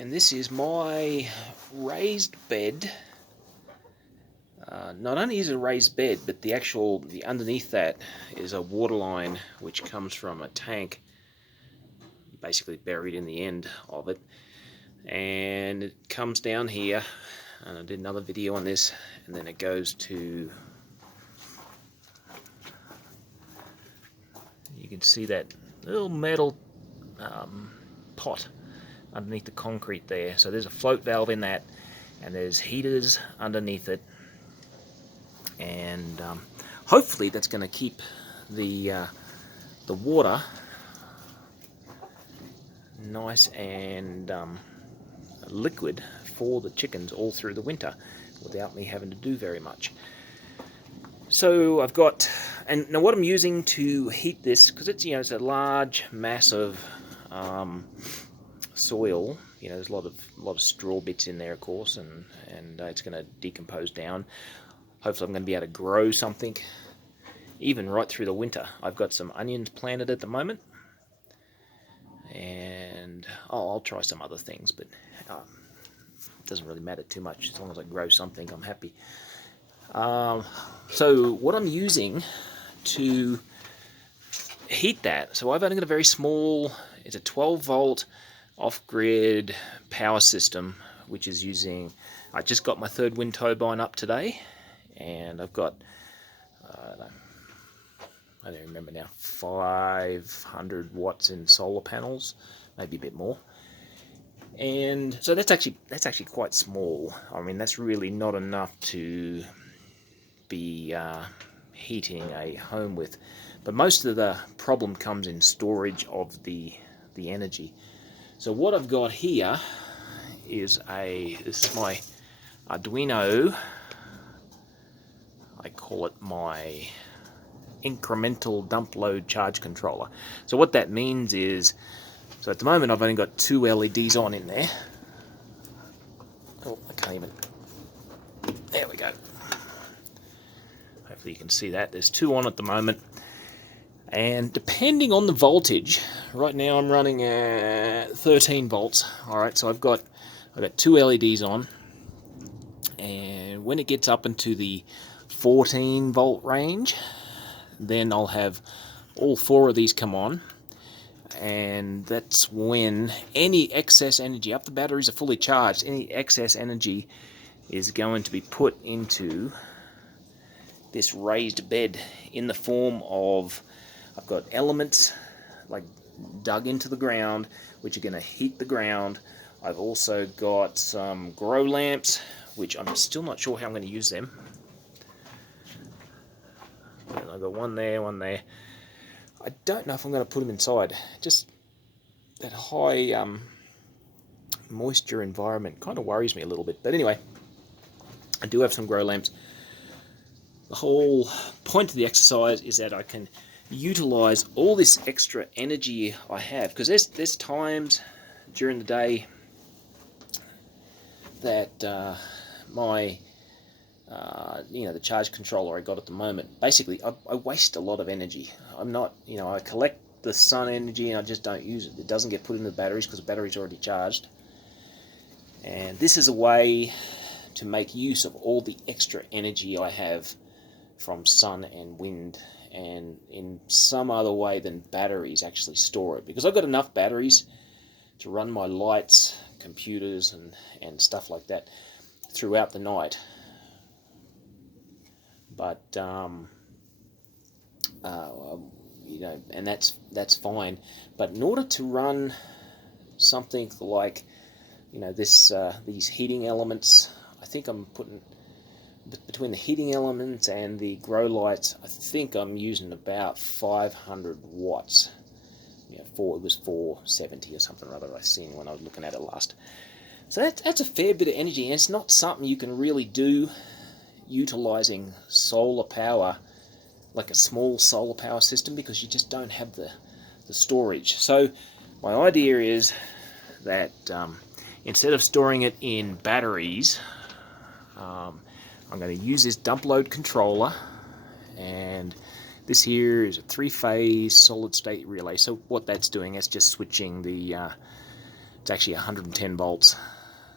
And this is my raised bed. Not only is it a raised bed, but the underneath that is a water line which comes from a tank, basically buried in the end of it. And it comes down here, and I did another video on this, and then it goes to, you can see that little metal pot underneath the concrete there. So there's a float valve in that, and there's heaters underneath it, and hopefully that's going to keep the water nice and liquid for the chickens all through the winter without me having to do very much. So I've got, and now what I'm using to heat this, because it's, it's a large mass of soil. There's a lot of straw bits in there, of course, and it's going to decompose down. Hopefully I'm going to be able to grow something even right through the winter. I've got some onions planted at the moment, and I'll try some other things, but it doesn't really matter too much. As long as I grow something, I'm happy. So what I'm using to heat that, so I've only got a very small, it's a 12 volt off-grid power system, which is using, I just got my third wind turbine up today, and I've got, I don't remember now, 500 watts in solar panels, maybe a bit more. And so that's actually quite small. I mean, that's really not enough to be heating a home with. But most of the problem comes in storage of the energy. So what I've got here is this is my Arduino. I call it my incremental dump load charge controller. So what that means is, so at the moment I've only got 2 LEDs on in there. Oh, I can't even, there we go. Hopefully you can see that. There's 2 on at the moment. And depending on the voltage, right now I'm running at 13 volts. Alright, so I've got 2 LEDs on. And when it gets up into the 14 volt range, then I'll have all 4 of these come on, and that's when any excess energy, after the batteries are fully charged, any excess energy is going to be put into this raised bed in the form of, I've got elements like dug into the ground which are going to heat the ground. I've also got some grow lamps, which I'm still not sure how I'm going to use them. I've got one there, one there. I don't know if I'm going to put them inside. Just that high moisture environment kind of worries me a little bit. But anyway, I do have some grow lamps. The whole point of the exercise is that I can utilize all this extra energy I have, because there's times during the day that my the charge controller I got at the moment, basically I waste a lot of energy. I'm not, I collect the sun energy and I just don't use it. It doesn't get put into the batteries because the battery's already charged. And this is a way to make use of all the extra energy I have from sun and wind, and in some other way than batteries actually store it, because I've got enough batteries to run my lights, computers, and stuff like that throughout the night. But and that's fine. But in order to run something like these heating elements, I think I'm putting between the heating elements and the grow lights, I think I'm using about 500 watts. It was 470 or something or other I seen when I was looking at it last. So that's a fair bit of energy, and it's not something you can really do utilizing solar power, like a small solar power system, because you just don't have the storage. So my idea is that instead of storing it in batteries, I'm going to use this dump load controller, and this here is a 3-phase solid state relay. So what that's doing is just switching the It's actually 110 volts.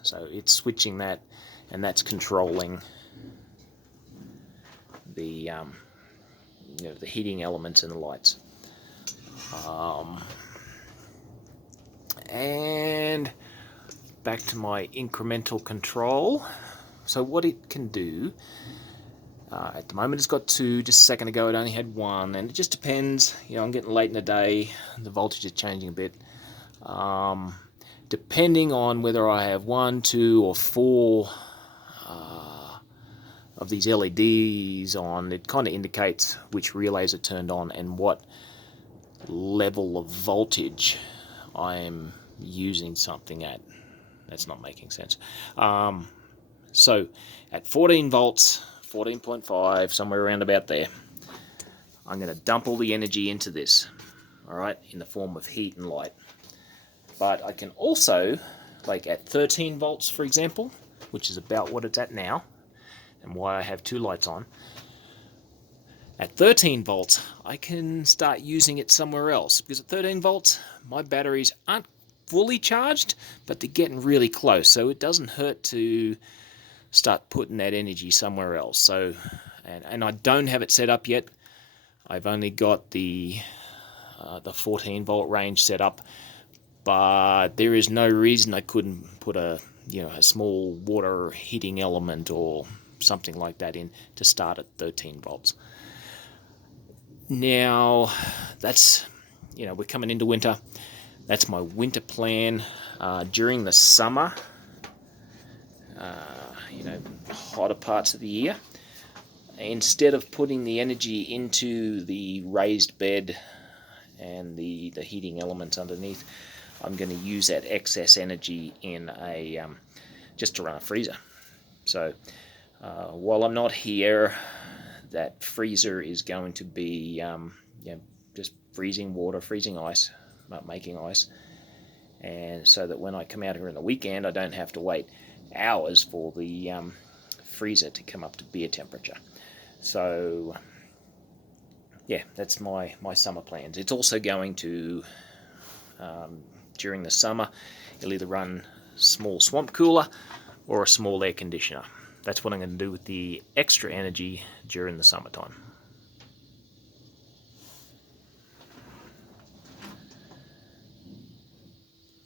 So it's switching that, and that's controlling the the heating elements in the lights. And back to my incremental control. So what it can do, at the moment it's got 2, just a second ago it only had 1, and it just depends, I'm getting late in the day, the voltage is changing a bit. Depending on whether I have 1, 2 or 4 of these LEDs on, it kind of indicates which relays are turned on and what level of voltage I'm using something at. That's not making sense. So at 14 volts, 14.5, somewhere around about there, I'm going to dump all the energy into this, all right, in the form of heat and light. But I can also, like at 13 volts, for example, which is about what it's at now, and why I have 2 lights on. At 13 volts, I can start using it somewhere else, because at 13 volts, my batteries aren't fully charged, but they're getting really close, so it doesn't hurt to start putting that energy somewhere else. So, and I don't have it set up yet. I've only got the 14 volt range set up, but there is no reason I couldn't put a small water heating element or something like that in to start at 13 volts. Now that's, we're coming into winter. That's my winter plan. During the summer, hotter parts of the year, instead of putting the energy into the raised bed and the heating elements underneath, I'm going to use that excess energy in just to run a freezer. So while I'm not here, that freezer is going to be just freezing water, freezing ice, making ice, and so that when I come out here on the weekend, I don't have to wait hours for the freezer to come up to beer temperature. So yeah, that's my summer plans. It's also going to, during the summer, it'll either run small swamp cooler or a small air conditioner. That's what I'm going to do with the extra energy during the summertime.